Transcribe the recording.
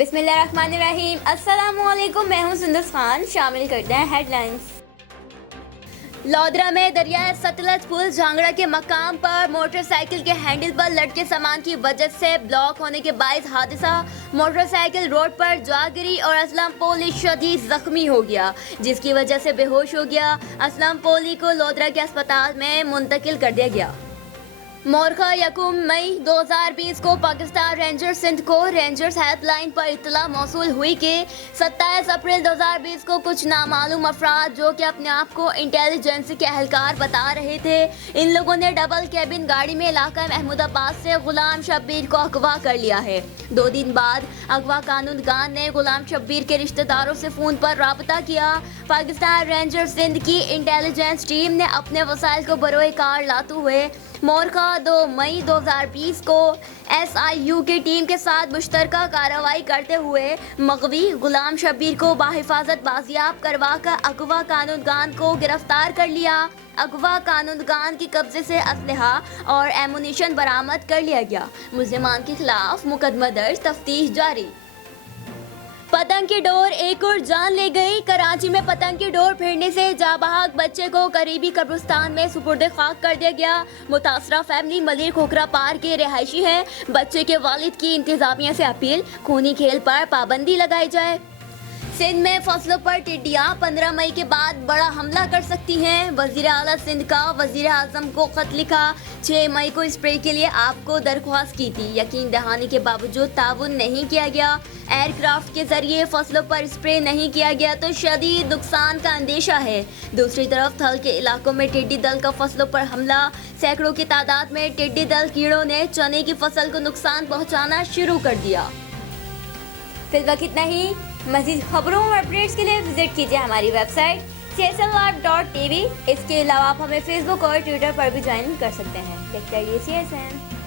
बिस्मिल्लाहिर्रहमानिर्रहीम। अस्सलाम वालेकुम, मैं हूं सुंदस खान। शामिल करते हैं हेडलाइंस। लोधरा में दरियाए सतलज पुल झांगड़ा के मकाम पर मोटरसाइकिल के हैंडल पर लटके सामान की वजह से ब्लॉक होने के बायस हादसा। मोटरसाइकिल रोड पर जा गिरी और असलम पोली शदीद जख्मी हो गया, जिसकी वजह से बेहोश हो गया। असलम पोली को लोधरा के अस्पताल में मुंतकिल कर दिया गया। मोरखा यकुम मई 2020 को पाकिस्तान रेंजर्स सिंध को रेंजर्स हेल्पलाइन पर इत्तला मौसूल हुई कि 27 अप्रैल 2020 को कुछ नामालूम अफराद जो कि अपने आप को इंटेलिजेंस के एहलकार बता रहे थे, इन लोगों ने डबल कैबिन गाड़ी में इलाका महमूदाबाद से गुलाम शब्बीर को अगवा कर लिया है। 2 दिन बाद अगवा कानूनगान ने गुलाम शब्बीर के रिश्तेदारों से फ़ोन पर राबता किया। पाकिस्तान रेंजर्स सिंध की इंटेलिजेंस टीम ने अपने वसाइल को बरोए कार लाते हुए मोरखा 2 मई 2020 को SIU की टीम के साथ मुश्तरका कार्रवाई करते हुए मगवी गुलाम शब्बीर को बाहिफाजत बाजियाब करवा कर अगवा कानूनगान को गिरफ्तार कर लिया। अगवा कानूनगान की कब्जे से असलहा और एमुनिशन बरामद कर लिया गया। मुल्ज़िमान के खिलाफ मुकदमा दर्ज, तफ्तीश जारी। पतंग की डोर एक और जान ले गई। कराची में पतंग की डोर फिरने से जाबाहक बच्चे को करीबी कब्रिस्तान में सुपुर्द खाक कर दिया गया। मुतासरा फैमिली मलिर खोखरा पार के रिहायशी है। बच्चे के वालिद की इंतजामिया से अपील, खूनी खेल पर पाबंदी लगाई जाए। सिंध में फसलों पर टिड्डियां 15 मई के बाद बड़ा हमला कर सकती हैं। वजीर आला सिंध का वजीर आजम को खत लिखा। 6 मई को स्प्रे के लिए आपको दरख्वास्त की थी, यकीन दहानी के बावजूद ताउन नहीं किया गया। एयरक्राफ्ट के जरिए फसलों पर स्प्रे नहीं किया गया तो शदीद नुकसान का अंदेशा है। दूसरी तरफ थल के इलाकों में टिड्डी दल का फसलों पर हमला। सैकड़ों की तादाद में टिड्डी दल कीड़ों ने चने की फसल को नुकसान पहुँचाना शुरू कर दिया। फिर वक्त इतना ही। मज़ीद खबरों और अपडेट्स के लिए विजिट कीजिए हमारी वेबसाइट cslive.tv। इसके अलावा आप हमें फेसबुक और ट्विटर पर भी ज्वाइन कर सकते हैं। देखते रहिए CSN।